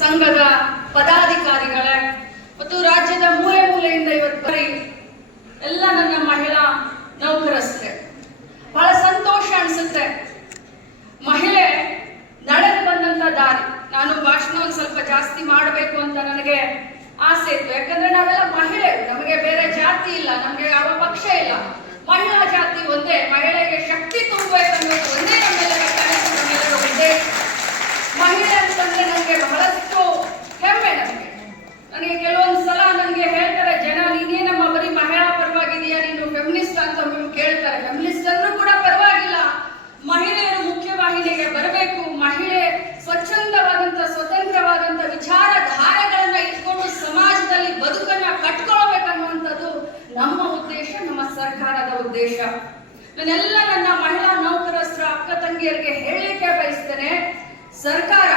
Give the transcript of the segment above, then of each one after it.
ಸಂಘದ ಪದಾಧಿಕಾರಿಗಳೇ ಮತ್ತು ರಾಜ್ಯದ ಮೂಲೆ ಮೂಲೆಯಿಂದ ಇವತ್ತು ಬರೀ ಎಲ್ಲ ನನ್ನ ಮಹಿಳಾ ನೌಕರಸ್ಥೆ ಬಹಳ ಸಂತೋಷ ಅನ್ಸುತ್ತೆ ಮಹಿಳೆ ನಡೆದು ಬಂದಂತ ದಾರಿ ನಾನು ಭಾಷಣ ಒಂದು ಸ್ವಲ್ಪ ಜಾಸ್ತಿ ಮಾಡಬೇಕು ಅಂತ ನನಗೆ ಆಸೆ ಇತ್ತು ಯಾಕಂದ್ರೆ ನಾವೆಲ್ಲ ಮಹಿಳೆ ನಮಗೆ ಬೇರೆ ಜಾತಿ ಇಲ್ಲ ನಮಗೆ ಯಾವ ಪಕ್ಷ ಇಲ್ಲ ಮಹಿಳಾ ಜಾತಿ ಒಂದೇ ಮಹಿಳೆಗೆ ಶಕ್ತಿ ತುಂಬಬೇಕನ್ನೋದು ಒಂದೇ ನಮ್ಮೆಲ್ಲರ ಕನಸು ನಮ್ಮೆಲ್ಲರ ಉದ್ದೇಶ ಮಹಿಳೆ ಅಂತಂದ್ರೆ ನನಗೆ ಬಹಳಷ್ಟು ಹೆಮ್ಮೆ ನನಗೆ ನನಗೆ ಕೆಲವೊಂದು ಸಲ ನನಗೆ ಹೇಳ್ತಾರೆ ಜನ ನೀನೇನಮ್ಮ ಬರೀ ಮಹಿಳಾ ಪರವಾಗಿದೆಯಾ ನೀನು ಫೆಮಿನಿಸ್ಟ್ ಅಂತ ಒಮ್ಮೊಮ್ಮೆ ಕೇಳ್ತಾರೆ ಫೆಮಿನಿಸ್ಟ್ ಅಂದ್ರೂ ಕೂಡ ಪರವಾಗಿಲ್ಲ ಮಹಿಳೆಯರು ಮುಖ್ಯವಾಹಿನಿಗೆ ಬರಬೇಕು ಮಹಿಳೆ ಸ್ವಚ್ಛಂದವಾದಂತ ಸ್ವತಂತ್ರವಾದಂತ ವಿಚಾರಧಾರೆಗಳನ್ನ ಇಟ್ಕೊಂಡು ಸಮಾಜದಲ್ಲಿ ಬದುಕನ್ನ ಕಟ್ಕೊಳ್ಬೇಕನ್ನುವಂಥದ್ದು ನಮ್ಮ ಉದ್ದೇಶ ನಮ್ಮ ಸರ್ಕಾರದ ಉದ್ದೇಶ ನಾನೆಲ್ಲ ನನ್ನ ಮಹಿಳಾ ನೌಕರಸ್ತ್ರ ಅಕ್ಕ ತಂಗಿಯರಿಗೆ ಹೇಳಲಿಕ್ಕೆ ಬಯಸ್ತೇನೆ. ಸರ್ಕಾರ,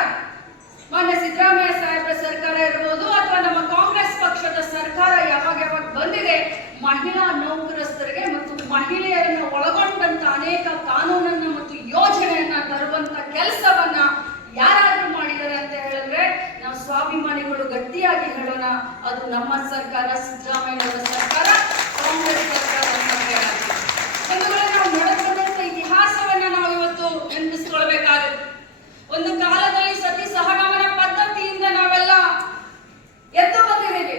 ಮಾನ್ಯ ಸಿದ್ದರಾಮಯ್ಯ ಸಾಹೇಬ್ರ ಸರ್ಕಾರ ಇರ್ಬೋದು ಅಥವಾ ನಮ್ಮ ಕಾಂಗ್ರೆಸ್ ಪಕ್ಷದ ಸರ್ಕಾರ ಯಾವಾಗ ಯಾವಾಗ ಬಂದಿದೆ, ಮಹಿಳಾ ನೌಕರಸ್ಥರಿಗೆ ಮತ್ತು ಮಹಿಳೆಯರನ್ನು ಒಳಗೊಂಡಂತ ಅನೇಕ ಕಾನೂನನ್ನ ಮತ್ತು ಯೋಜನೆಯನ್ನ ತರುವಂತ ಕೆಲಸವನ್ನ ಯಾರಾದ್ರೂ ಮಾಡಿದ್ದಾರೆ ಅಂತ ಹೇಳಿದ್ರೆ ನಾವು ಸ್ವಾಭಿಮಾನಿಗಳು ಗಟ್ಟಿಯಾಗಿ ಹೇಳೋಣ, ಅದು ನಮ್ಮ ಸರ್ಕಾರ ಸಿದ್ದರಾಮಯ್ಯ ಸರ್ಕಾರ ಕಾಂಗ್ರೆಸ್ ಸರ್ಕಾರ ಅಂತ ಹೇಳೋಣ. ಬಂಧುಗಳೇ, ನಾವು ನಡೆದುಕೊಂಡಂತ ಇತಿಹಾಸವನ್ನ ನಾವು ಇವತ್ತು ನೆನಪಿಸ್ಕೊಳ್ಬೇಕಾಗುತ್ತೆ ಒಂದು ಕಾಲದಲ್ಲಿ ಸತಿ ಸಹಗಮನ ಪದ್ಧತಿಯಿಂದ ನಾವೆಲ್ಲ ಎದ್ದು ಬಂದಿದ್ದೀವಿ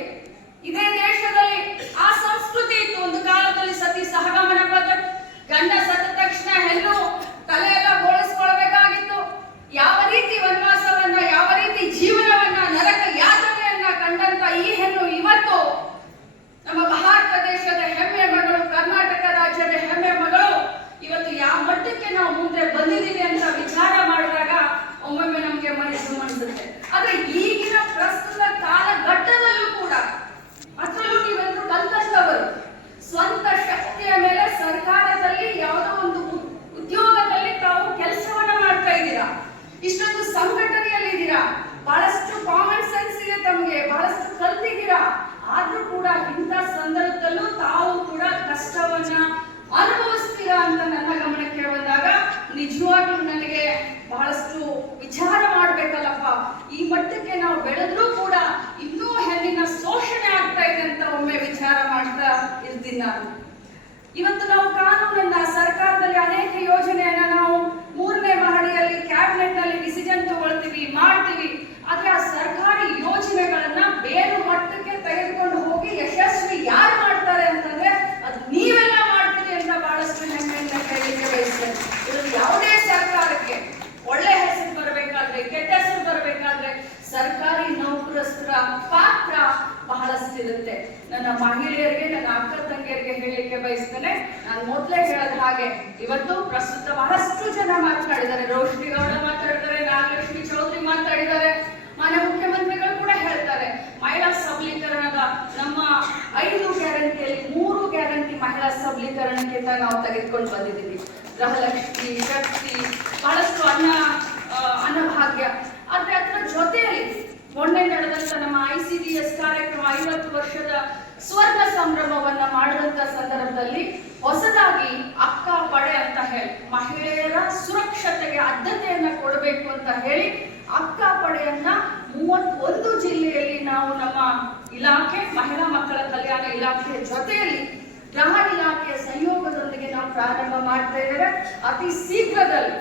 ಇದೇ ದೇಶದಲ್ಲಿ ಆ ಸಂಸ್ಕೃತಿ ಇತ್ತು ಒಂದು ಕಾಲದಲ್ಲಿ ಸತಿ ಸಹಗಮನ ಪದ್ಧತಿ ಗಂಡ ಸತ್ತ ತಕ್ಷಣ ಹೆಣ್ಣು ತಲೆ ಎಲ್ಲ ಬೋಳಿಸ್ಕೊಳ್ಬೇಕಾಗಿತ್ತು ಯಾವ ರೀತಿ ವನವಾಸವನ್ನ ಯಾವ ರೀತಿ ಜೀವನವನ್ನ ನರಕ ಯಾತನೆಯನ್ನ ಕಂಡಂತ ಈ ಹೆಣ್ಣು ಇವತ್ತು ನಮ್ಮ ಭಾರತ ದೇಶದ ಹೆಮ್ಮೆ ಮಗಳು ಕರ್ನಾಟಕ ರಾಜ್ಯದ ಹೆಮ್ಮೆ ಮಗಳು ಇವತ್ತು ಯಾವ ಮಟ್ಟಕ್ಕೆ ನಾವು ಮುಂದೆ ಬಂದಿದ್ದೀವಿ ಅಂತ ವಿಚಾರ ಮಾಡಿದಾಗ ಒಮ್ಮೊಮ್ಮೆ ನಮಗೆ ಮನಸ್ಸು ಅನಿಸುತ್ತೆ ಆದ್ರೆ ಈಗಿನ ಪ್ರಸ್ತುತ ಕಾಲಘಟ್ಟದಲ್ಲೂ ಕೂಡ ಅದರಲ್ಲೂ ನೀವೆಲ್ಲರೂ ಕಲ್ತಷ್ಟವರು ಸ್ವಂತ ಶಕ್ತಿಯ ಮೇಲೆ ಸರ್ಕಾರದಲ್ಲಿ ಯಾವುದೋ ಒಂದು ಉ- ಉದ್ಯೋಗದಲ್ಲಿ ತಾವು ಕೆಲಸವನ್ನ ಮಾಡ್ತಾ ಇದ್ದೀರಾ ಇಷ್ಟೊಂದು ಸಂಘಟನೆಯಲ್ಲಿ ಇದ್ದೀರಾ ಬಹಳಷ್ಟು ಕಾಮನ್ ಸೆನ್ಸ್ ಇದೆ ತಮಗೆ ಬಹಳಷ್ಟು ಕಲ್ತಿದ್ದೀರಾ ಆದ್ರೂ ಕೂಡ ಇಂಥ ಸಂದರ್ಭದಲ್ಲೂ ತಾವು ಕೂಡ ಕಷ್ಟವನ್ನ ಅನುಭವಿಸ್ತೀರಾ ಅಂತ ನನ್ನ ಗಮನಕ್ಕೆ ಬಂದಾಗ ನಿಜವಾಗ್ಲೂ ನನಗೆ ಬಹಳಷ್ಟು ವಿಚಾರ ಮಾಡ್ಬೇಕಲ್ಲಪ್ಪ. ಈ ಮಟ್ಟಕ್ಕೆ ನಾವು ಬೆಳೆದ್ರೂ ಕೂಡ ಇನ್ನೂ ಹೆಣ್ಣಿನ ಶೋಷಣೆ ಆಗ್ತಾ ಇದೆ ಅಂತ ಒಮ್ಮೆ ವಿಚಾರ ಮಾಡ್ತಾ ಇರ್ತೀನಿ ನಾನು. ಇವತ್ತು ನಾವು ಕಾನೂನನ್ನ ಸರ್ಕಾರದಲ್ಲಿ ಅನೇಕ ಯೋಜನೆಯನ್ನ ನಾವು ಮೂರನೇ ಮಹಡಿಯಲ್ಲಿ ಕ್ಯಾಬಿನೆಟ್ನಲ್ಲಿ ಡಿಸಿಷನ್ ತಗೊಳ್ತೀವಿ ಮಾಡ್ತೀವಿ ಆದ್ರೆ ಆ ಸರ್ಕಾರಿ ಯೋಜನೆಗಳನ್ನ ಬೇರೆ ಮಟ್ಟಕ್ಕೆ ತೆಗೆದುಕೊಂಡು ಹೋಗಿ ಯಶಸ್ವಿ ಯಾರು ಮಾಡ್ತಾರೆ ಅಂತಂದ್ರೆ ಅದು ನೀವೆಲ್ಲ ಮಾಡ್ತೀರಿ ಅಂತ ಬಹಳಷ್ಟು ಹೆಮ್ಮೆಯಿಂದ ಹೇಳಲಿಕ್ಕೆ ಬಯಸ್ತೇನೆ ಇದು ಯಾವುದೇ ಸರ್ಕಾರಕ್ಕೆ ಒಳ್ಳೆ ಹೆಸರು ಬರಬೇಕಾದ್ರೆ ಕೆಟ್ಟ ಹೆಸರು ಬರಬೇಕಾದ್ರೆ ಸರ್ಕಾರಿ ನೌಕರಸ್ಥರ ಪಾತ್ರ ಬಹಳಷ್ಟಿರುತ್ತೆ ನನ್ನ ಮಹಿಳೆಯರಿಗೆ, ನನ್ನ ಅಕ್ಕ ತಂಗಿಯರಿಗೆ ಹೇಳಲಿಕ್ಕೆ ಬಯಸ್ತೇನೆ. ನಾನು ಮೊದಲೇ ಹೇಳದ ಹಾಗೆ ಇವತ್ತು ಪ್ರಸ್ತುತ ಬಹಳಷ್ಟು ಜನ ಮಾತನಾಡಿದ್ದಾರೆ ರೋಶ್ನಿ ಗೌಡ ಮಾತಾಡಿದ್ದಾರೆ ನಾಗಲಕ್ಷ್ಮಿ ಚೌಧರಿ ಮಾತಾಡಿದ್ದಾರೆ. ಮಾನ್ಯ ಮುಖ್ಯಮಂತ್ರಿಗಳು ಕೂಡ ಹೇಳ್ತಾರೆ, ಮಹಿಳಾ ಸಬಲೀಕರಣದ ನಮ್ಮ ಐದು ಗ್ಯಾರಂಟಿಯಲ್ಲಿ ಮೂರು ಗ್ಯಾರಂಟಿ ಮಹಿಳಾ ಸಬಲೀಕರಣಕ್ಕೆ ನಾವು ತೆಗೆದುಕೊಂಡು ಬಂದಿದ್ದೀವಿ. ಗೃಹಲಕ್ಷ್ಮಿ, ಶಕ್ತಿ, ಬಹಳಷ್ಟು ಅನ್ನ ಅನ್ನಭಾಗ್ಯ. ಆದ್ರೆ ಅದರ ಜೊತೆಯಲ್ಲಿ ಮೊನ್ನೆ ನಡೆದಂತ ನಮ್ಮ ಐ ಸಿ ಡಿ ಎಸ್ ಕಾರ್ಯಕ್ರಮ ಐವತ್ತು ವರ್ಷದ ಸ್ವರ್ಣ ಸಂಭ್ರಮವನ್ನ ಮಾಡಿದಂತ ಸಂದರ್ಭದಲ್ಲಿ ಹೊಸದಾಗಿ ಅಕ್ಕ ಪಡೆ ಅಂತ ಹೇಳಿ ಮಹಿಳೆಯರ ಸುರಕ್ಷತೆಗೆ ಆದ್ಯತೆಯನ್ನ ಕೊಡಬೇಕು ಅಂತ ಹೇಳಿ ಅಕ್ಕ ಪಡೆಯನ್ನ ಮೂವತ್ತೊಂದು ಜಿಲ್ಲೆಯಲ್ಲಿ ನಾವು ನಮ್ಮ ಇಲಾಖೆ, ಮಹಿಳಾ ಮಕ್ಕಳ ಕಲ್ಯಾಣ ಇಲಾಖೆಯ ಜೊತೆಯಲ್ಲಿ ಗೃಹ ಇಲಾಖೆಯ ಸಂಯೋಗದೊಂದಿಗೆ ನಾವು ಪ್ರಾರಂಭ ಮಾಡ್ತಾ ಇದ್ದೇವೆ. ಅತಿ ಶೀಘ್ರದಲ್ಲಿ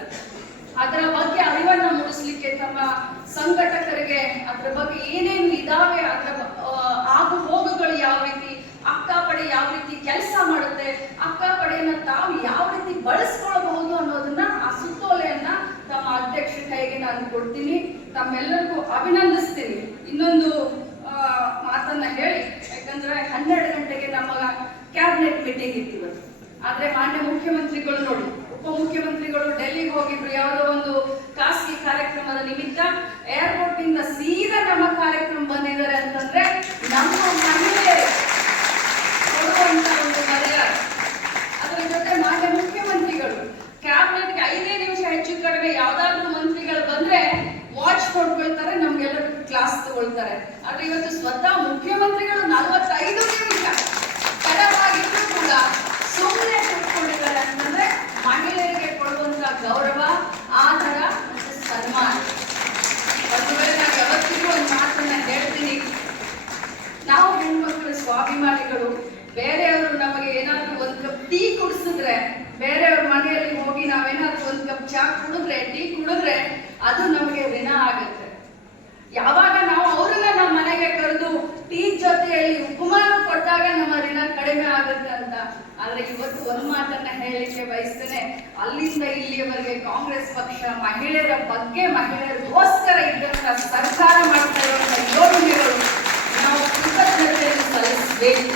ಅದರ ಬಗ್ಗೆ ಅರಿವನ್ನ ಮೂಡಿಸ್ಲಿಕ್ಕೆ ತಮ್ಮ ಸಂಘಟಕರಿಗೆ ಅದ್ರ ಬಗ್ಗೆ ಏನೇನು ಇದಾವೆ, ಅದ್ರ ಆಗು ಹೋಗುಗಳು ಯಾವ ರೀತಿ, ಅಕ್ಕ ಪಡೆ ಯಾವ ರೀತಿ ಕೆಲಸ ಮಾಡುತ್ತೆ, ಅಕ್ಕ ಪಡೆಯನ್ನ ತಾವು ಯಾವ ರೀತಿ ಬಳಸ್ಕೊಳ್ಬಹುದು ಅನ್ನೋದನ್ನ ಆ ಸುತ್ತೋಲೆಯನ್ನ ತಮ್ಮ ಅಧ್ಯಕ್ಷ ಕೈಗೆ ನಾನು ಕೊಡ್ತೀನಿ. ತಮ್ಮೆಲ್ಲರಿಗೂ ಅಭಿನಂದಿಸ್ತೀನಿ. ಇನ್ನೊಂದು ಮಾತನ್ನ ಹೇಳಿ, ಯಾಕಂದ್ರೆ ಹನ್ನೆರಡು ಗಂಟೆಗೆ ನಮ್ಮ ಕ್ಯಾಬಿನೆಟ್ ಮೀಟಿಂಗ್ ಇತ್ತು ಆದ್ರೆ ಮಾನ್ಯ ಮುಖ್ಯಮಂತ್ರಿಗಳು ನೋಡಿ, ಉಪಮುಖ್ಯಮಂತ್ರಿಗಳು ಡೆಲ್ಲಿಗೆ ಹೋಗಿದ್ರು, ಯಾವುದೋ ಆದ್ರೆ ಇವತ್ತು ಸ್ವತಃ ಮುಖ್ಯಮಂತ್ರಿಗಳು ನಲವತ್ತೈದು ನಿಮಿಷ ತಡವಾಗಿದ್ರು ಕೂಡ ಸುಮ್ಮನೆ ಕೂತ್ಕೊಂಡಿದ್ದಾರೆ ಅಂತಂದ್ರೆ ಮಹಿಳೆಯರಿಗೆ ಕೊಡುವಂತ ಗೌರವ, ಆದರ ಮತ್ತು ಸನ್ಮಾನ. ಒಂದು ವೇಳೆ ನಾವು ಯಾವತ್ತಿಗೂ ಒಂದು ಮಾತನ್ನ ಹೇಳ್ತೀನಿ. ನಾವು ಹೆಣ್ಮಕ್ಳು ಸ್ವಾಭಿಮಾನಿಗಳು, ಬೇರೆಯವರು ನಮಗೆ ಏನಾದ್ರೂ ಒಂದು ಕಪ್ ಟೀ ಕುಡಿಸಿದ್ರೆ, ಬೇರೆಯವ್ರ ಮನೆಯಲ್ಲಿ ಹೋಗಿ ನಾವೇನಾದ್ರೂ ಒಂದು ಕಪ್ ಚಾ ಕುಡಿದ್ರೆ, ಟೀ ಕುಡಿದ್ರೆ ಅದು ನಮಗೆ ಋಣ ಆಗುತ್ತೆ. ಯಾವಾಗ ನಾವು ಆದ್ರೆ ಇವತ್ತು ಒಂದು ಮಾತನ್ನ ಹೇಳಲಿಕ್ಕೆ ಬಯಸ್ತೇನೆ. ಅಲ್ಲಿಂದ ಇಲ್ಲಿಯವರೆಗೆ ಕಾಂಗ್ರೆಸ್ ಪಕ್ಷ ಮಹಿಳೆಯರ ಬಗ್ಗೆ ಮಹಿಳೆಯರಿಗೋಸ್ಕರ ಇದ್ದಂತ ಸರ್ಕಾರ ಮಾಡ್ತಾ ಇರುವಂತಹ ಯೋಜನೆಗಳು ನಾವು ಕೃತಜ್ಞತೆಯನ್ನು ಸಲ್ಲಿಸಬೇಕು.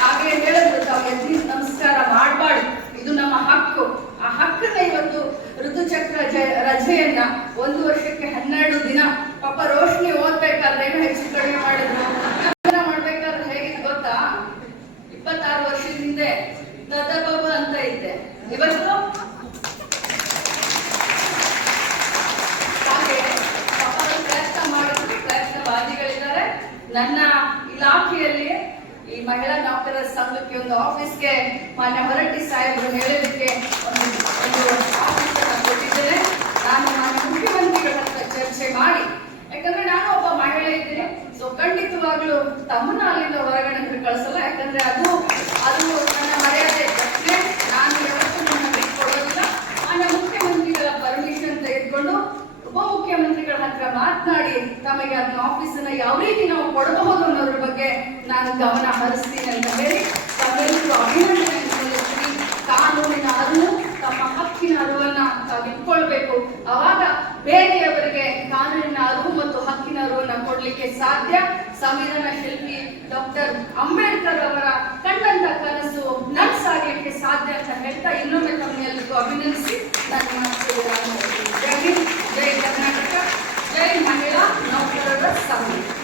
ಹಾಗೆ ಹೇಳಿದ್ರು ತಾವು ಎದ್ರಿ ನಮಸ್ಕಾರ ಮಾಡಬಾರ್ದು. ಇದು ನಮ್ಮ ಹಕ್ಕು. ಆ ಹಕ್ಕನ್ನ ಇವತ್ತು ಋತುಚಕ್ರ ರಜೆಯನ್ನ ಒಂದು ವರ್ಷಕ್ಕೆ ಹನ್ನೆರಡು ದಿನ. ಪಾಪ ರೋಶ್ನಿ ಓದ್ಬೇಕಾದ್ರೆ ಹೆಚ್ಚು ಕಡಿಮೆ ಮಾಡಿದ್ರು ನಾವೆಲ್ಲ ಮಾಡ್ಬೇಕಾದ್ರೆ ಹೇಗಿತ್ತು ಗೊತ್ತಾ ಇಪ್ಪತ್ತಾರು ವರ್ಷದ ಹಿಂದೆ ದದಬಬ ಅಂತ ಇದ್ದೆ ಇವತ್ತು ಹಾಗೆ ಪಾಪ ಅವ್ರು ಪ್ರಯತ್ನ ಮಾಡಿದ್ರು ಪ್ರಯತ್ನವಾದಿಗಳಿದ್ದಾರೆ ನನ್ನ ಇಲಾಖೆಯಲ್ಲಿ ಈ ಮಹಿಳಾ ನೌಕರರ ಸಂಘಕ್ಕೆ ಒಂದು ಆಫೀಸ್ಗೆ ಮಾನ್ಯ ಹೊರಟ್ಟಿ ಸಾಹೇಬರು ಹೇಳಲಿಕ್ಕೆ ಒಂದು ಆಫೀಸ್ ಕೊಟ್ಟಿದ್ದೇನೆ. ನಾನು ಮಾನ್ಯ ಮುಖ್ಯಮಂತ್ರಿಗಳ ಹತ್ರ ಚರ್ಚೆ ಮಾಡಿ. ಯಾಕಂದ್ರೆ ನಾನು ಒಬ್ಬ ಮಹಿಳೆ ಇದ್ದೀನಿ. ಸೊ ಖಂಡಿತವಾಗ್ಲೂ ತಮ್ಮನ್ನ ಅಲ್ಲಿಂದ ಹೊರಗಡೆ ಕಳಿಸಲ್ಲ ಯಾಕಂದ್ರೆ ಅದು ಅದು ನನ್ನ ಮರ್ಯಾದೆ ಪ್ರಶ್ನೆ ನಾನು ಯಾವತ್ತೂ ನನ್ನ ಬಿಟ್ಕೊಡೋದಿಲ್ಲ ಮಾನ್ಯ ಮುಖ್ಯಮಂತ್ರಿಗಳ ಪರ್ಮಿಷನ್ ತೆಗೆದುಕೊಂಡು ಉಪಮುಖ್ಯಮಂತ್ರಿಗಳ ಹತ್ರ ಮಾತನಾಡಿ ತಮಗೆ ಅದನ್ನ ಆಫೀಸನ್ನ ಯಾವ ರೀತಿ ನಾವು ಕೊಡಬಹುದು ಅನ್ನೋದ್ರ ಬಗ್ಗೆ ನಾನು ಗಮನ ಹರಿಸ್ತೀನಿ ಅಂತ ಹೇಳಿ ತಮ್ಮೆಲ್ಲರಿಗೂ ಅಭಿನಂದನೆ ಕಾನೂನಿನ ಅರಿವು, ತಮ್ಮ ಹಕ್ಕಿನ ಅರಿವನ್ನ ತಾವು ಇಟ್ಕೊಳ್ಬೇಕು. ಅವಾಗ ಬೇರೆಯವರಿಗೆ ಕಾನೂನಿನ ಅರಿವು ಮತ್ತು ಹಕ್ಕಿನ ಅರಿವನ್ನ ಕೊಡ್ಲಿಕ್ಕೆ ಸಾಧ್ಯ. ಸಂವಿಧಾನ ಶಿಲ್ಪಿ ಡಾಕ್ಟರ್ ಅಂಬೇಡ್ಕರ್ ಅವರ ಕಂಡಂತ ಕನಸು ನನ್ಸಾಗ್ಲಿಕ್ಕೆ ಸಾಧ್ಯ ಅಂತ ಹೇಳ್ತಾ ಇನ್ನೊಮ್ಮೆ ತಮ್ಮೆಲ್ಲರಿಗೂ ಅಭಿನಂದಿಸಿ. ನನ್ನ ಜೈ ಹಿಂದ್ Rất.